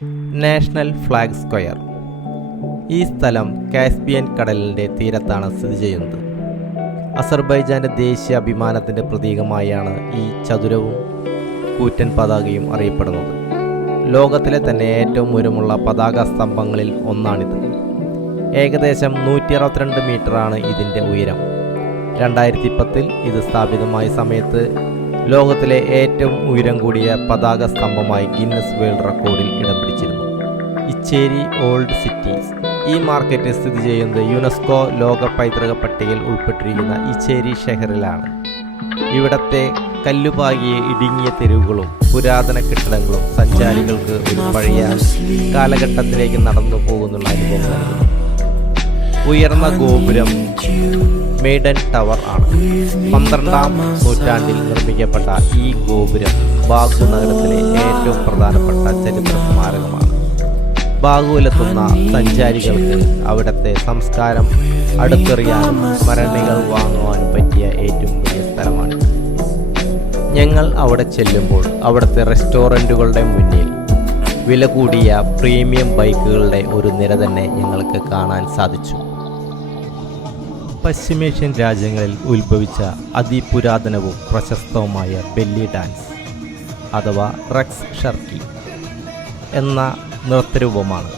National flag square. ഈ സ്ഥലം Caspian കടലിൻ്റെ തീരത്താണ് സ്ഥിതി ചെയ്യുന്നത്. അസർബൈജാൻ്റെ ദേശീയ അഭിമാനത്തിൻ്റെ പ്രതീകമായാണ് ഈ ചതുരവും കൂറ്റൻ പതാകയും അറിയപ്പെടുന്നത്. ലോകത്തിലെ തന്നെ ഏറ്റവും ഉയരമുള്ള പതാക സ്തംഭങ്ങളിൽ ഒന്നാണിത്. ഏകദേശം 162 മീറ്ററാണ് ഇതിൻ്റെ ഉയരം. 2010 ഇത് സ്ഥാപിതമായ സമയത്ത് ലോകത്തിലെ ഏറ്റവും ഉയരം കൂടിയ പതാക സ്തംഭമായി ഗിന്നസ് വേൾഡ് റെക്കോർഡിൽ ഇടം പിടിച്ചിരുന്നു. ഇച്ചേരി ഓൾഡ് സിറ്റീസ്. ഈ മാർക്കറ്റ് സ്ഥിതി ചെയ്യുന്നത് യുനെസ്കോ ലോക പൈതൃക പട്ടികയിൽ ഉൾപ്പെട്ടിരിക്കുന്ന ഇച്ചേരി ഷെഹറിലാണ്. ഇവിടത്തെ കല്ലുപാകിയ ഇടുങ്ങിയ തെരുവുകളും പുരാതന കെട്ടിടങ്ങളും സഞ്ചാരികൾക്ക് ഒരു പഴയ കാലഘട്ടത്തിലേക്ക് നടന്നു പോകുന്നുള്ള അനുഭവം നൽകുന്നു. ഉയർന്ന ഗോപുരം മെയ്ഡൻ ടവർ ആണ്. 12ാം നൂറ്റാണ്ടിൽ നിർമ്മിക്കപ്പെട്ട ഈ ഗോപുരം ബാഗു നഗരത്തിലെ ഏറ്റവും പ്രധാനപ്പെട്ട ചരിത്ര സ്മാരകമാണ്. ബാഗുവിലെത്തുന്ന സഞ്ചാരികൾക്ക് അവിടുത്തെ സംസ്കാരം അടുത്തെറിയാനും സ്മരണികൾ വാങ്ങുവാനും പറ്റിയ ഏറ്റവും വലിയ സ്ഥലമാണിത്. ഞങ്ങൾ അവിടെ ചെല്ലുമ്പോൾ അവിടുത്തെ റെസ്റ്റോറൻറ്റുകളുടെ മുന്നിൽ വില കൂടിയ പ്രീമിയം ബൈക്കുകളുടെ ഒരു നിര തന്നെ ഞങ്ങൾക്ക് കാണാൻ സാധിച്ചു. പശ്ചിമേഷ്യൻ രാജ്യങ്ങളിൽ ഉത്ഭവിച്ച അതിപുരാതനവും പ്രശസ്തവുമായ ബെല്ലി ഡാൻസ് അഥവാ റക്സ് ഷർക്കി എന്ന നൃത്തരൂപമാണ്.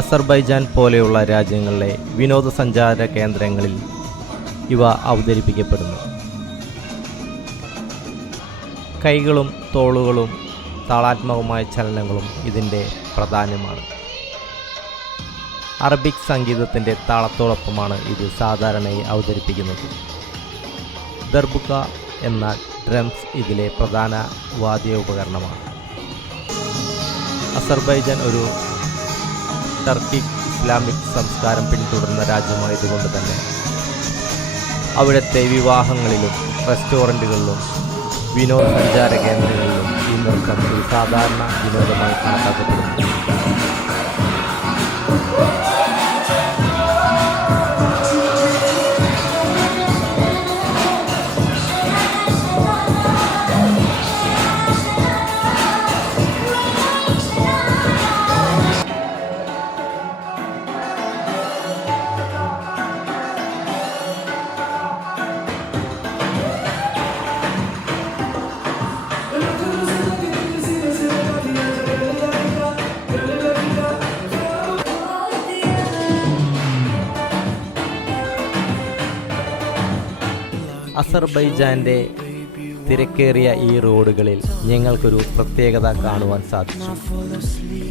അസർബൈജാൻ പോലെയുള്ള രാജ്യങ്ങളിലെ വിനോദസഞ്ചാര കേന്ദ്രങ്ങളിൽ ഇവ അവതരിപ്പിക്കപ്പെടുന്നു. കൈകളും തോളുകളും താളാത്മകമായ ചലനങ്ങളും ഇതിൻ്റെ പ്രാധാന്യമാണ്. അറബിക് സംഗീതത്തിൻ്റെ താളത്തോടൊപ്പമാണ് ഇത് സാധാരണയായി അവതരിപ്പിക്കുന്നത്. ദർബുക എന്ന ഡ്രംസ് ഇതിലെ പ്രധാന വാദ്യോപകരണമാണ്. അസർബൈജാൻ ഒരു ടർക്കിക് ഇസ്ലാമിക് സംസ്കാരം പിന്തുടരുന്ന രാജ്യമായതുകൊണ്ട് തന്നെ അവിടുത്തെ വിവാഹങ്ങളിലും റെസ്റ്റോറൻറ്റുകളിലും വിനോദസഞ്ചാര കേന്ദ്രങ്ങളിലും ഈ നൃത്തം ഒരു സാധാരണ വിനോദമായി കണക്കാക്കപ്പെടുന്നു. അസർബൈജാൻ്റെ തിരക്കേറിയ ഈ റോഡുകളിൽ ഞങ്ങൾക്കൊരു പ്രത്യേകത കാണുവാൻ സാധിച്ചു.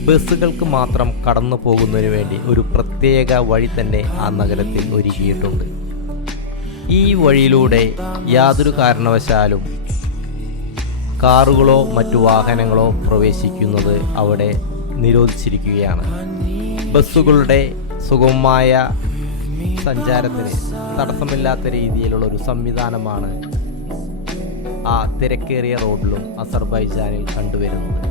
ബസ്സുകൾക്ക് മാത്രം കടന്നു പോകുന്നതിന് വേണ്ടി ഒരു പ്രത്യേക വഴി തന്നെ ആ നഗരത്തിൽ ഒരുക്കിയിട്ടുണ്ട്. ഈ വഴിയിലൂടെ യാതൊരു കാരണവശാലും കാറുകളോ മറ്റു വാഹനങ്ങളോ പ്രവേശിക്കുന്നത് അവിടെ നിരോധിച്ചിരിക്കുകയാണ്. ബസ്സുകളുടെ സുഗമമായ സഞ്ചാരത്തിന് തടസ്സമില്ലാത്ത രീതിയിലുള്ള ഒരു സംവിധാനമാണ് ആ തിരക്കേറിയ റോഡിലും അസർബൈജാനിൽ കണ്ടുവരുന്നത്.